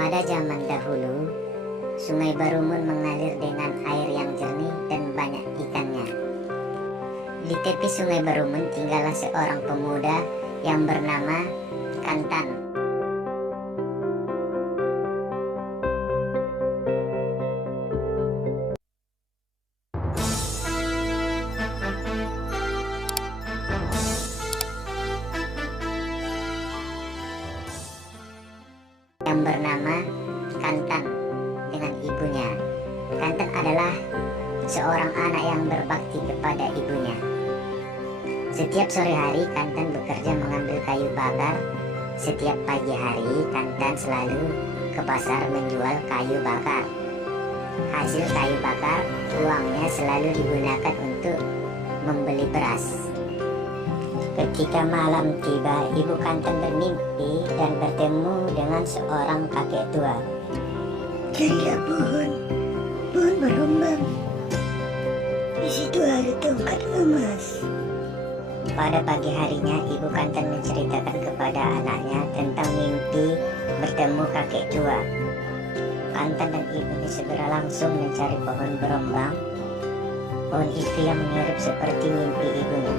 Pada zaman dahulu, Sungai Barumun mengalir dengan air yang jernih dan banyak ikannya. Di tepi Sungai Barumun tinggallah seorang pemuda yang bernama Kantan. Yang bernama Kantan dengan ibunya. Kantan adalah seorang anak yang berbakti kepada ibunya. Setiap sore hari Kantan bekerja mengambil kayu bakar. Setiap pagi hari Kantan selalu ke pasar menjual kayu bakar. Hasil kayu bakar, uangnya selalu digunakan untuk membeli beras. Ketika malam tiba, ibu Kantan bermimpi dan bertemu dengan seorang kakek tua. Carilah pohon berombak. Di situ ada tongkat emas. Pada pagi harinya, ibu Kantan menceritakan kepada anaknya tentang mimpi bertemu kakek tua. Kantan dan ibunya segera langsung mencari pohon berombak. Pohon itu yang mirip seperti mimpi ibunya.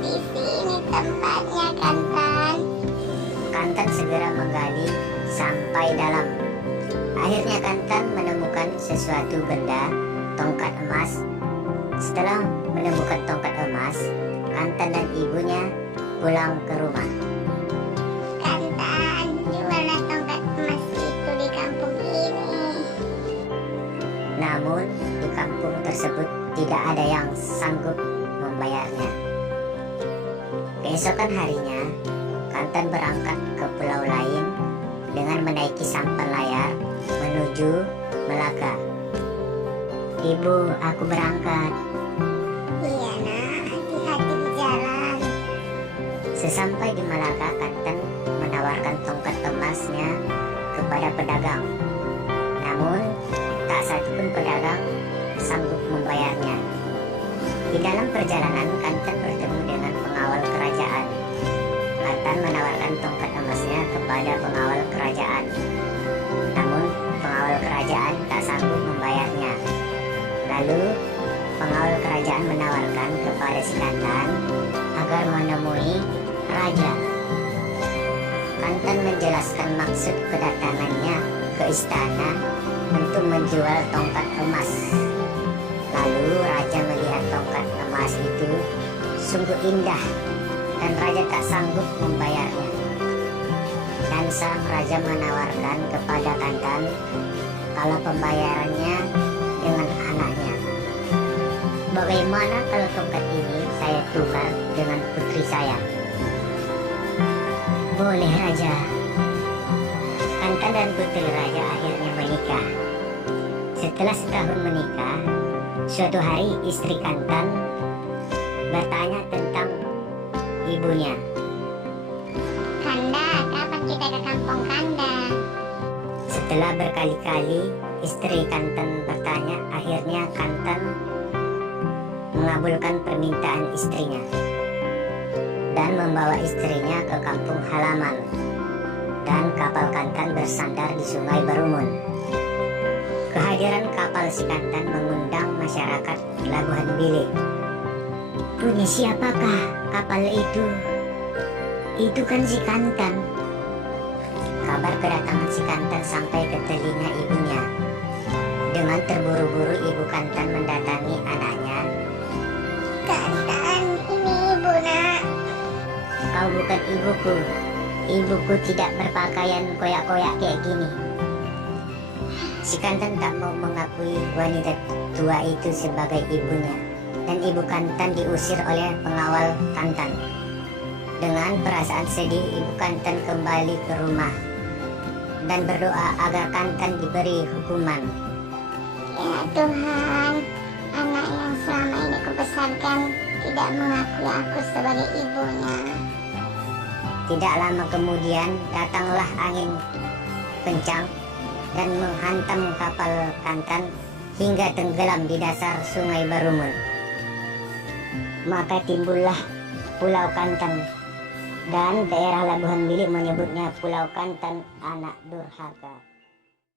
Di sini tempatnya, Kantan. Kantan segera menggali sampai dalam. Akhirnya Kantan menemukan sesuatu benda, tongkat emas. Setelah menemukan tongkat emas, Kantan dan ibunya pulang ke rumah. Kantan, jualah tongkat emas itu di kampung ini. Namun di kampung tersebut tidak ada yang sanggup membayarnya. Keesokan harinya, Kantan berangkat ke pulau lain dengan menaiki sampan layar menuju Melaka. Ibu, aku berangkat. Iya nak, hati-hati di jalan. Sesampai di Melaka, Kantan menawarkan tongkat emasnya kepada pedagang. Namun, tak satupun pedagang sanggup membayarnya. Di dalam perjalanan, Kantan bertemu dengan pengawal kerajaan. Kantan menawarkan tongkat emasnya kepada pengawal kerajaan. Namun, pengawal kerajaan tak sanggup membayarnya. Lalu, pengawal kerajaan menawarkan kepada si Kantan agar menemui raja. Kantan menjelaskan maksud kedatangannya ke istana untuk menjual tongkat emas. Lalu raja melihat tongkat emas itu sungguh indah dan raja tak sanggup membayarnya. Dan sang raja menawarkan kepada Kantan kalau pembayarannya dengan anaknya. Bagaimana kalau tongkat ini saya tukar dengan putri saya? Boleh raja. Kantan dan putri raja akhirnya menikah. Setelah setahun menikah, suatu hari istri Kantan bertanya tentang ibunya. Kanda, kapan kita ke kampung Kanda? Setelah berkali-kali istri Kantan bertanya, akhirnya Kantan mengabulkan permintaan istrinya dan membawa istrinya ke kampung halaman. Dan kapal Kantan bersandar di Sungai Barumun. Kehadiran kapal si Kantan mengundang masyarakat Labuhan Bile. Punya siapakah kapal itu? Itu kan si Kantan. Kabar kedatangan si Kantan sampai ke telinga ibunya. Dengan terburu-buru ibu Kantan mendatangi anaknya. Kantan, ini ibu nak. Kau bukan ibuku. Ibuku tidak berpakaian koyak-koyak kayak gini. Si Kantan tak mau mengakui wanita tua itu sebagai ibunya. Dan ibu Kantan diusir oleh pengawal Kantan. Dengan perasaan sedih, ibu Kantan kembali ke rumah dan berdoa agar Kantan diberi hukuman. Ya Tuhan, anak yang selama ini kubesarkan tidak mengakui aku sebagai ibunya. Tidak lama kemudian datanglah angin kencang dan menghantam kapal Kantan hingga tenggelam di dasar Sungai Barumun. Maka timbullah Pulau Kantan dan daerah Labuhan Bilik menyebutnya Pulau Kantan Anak Durhaka.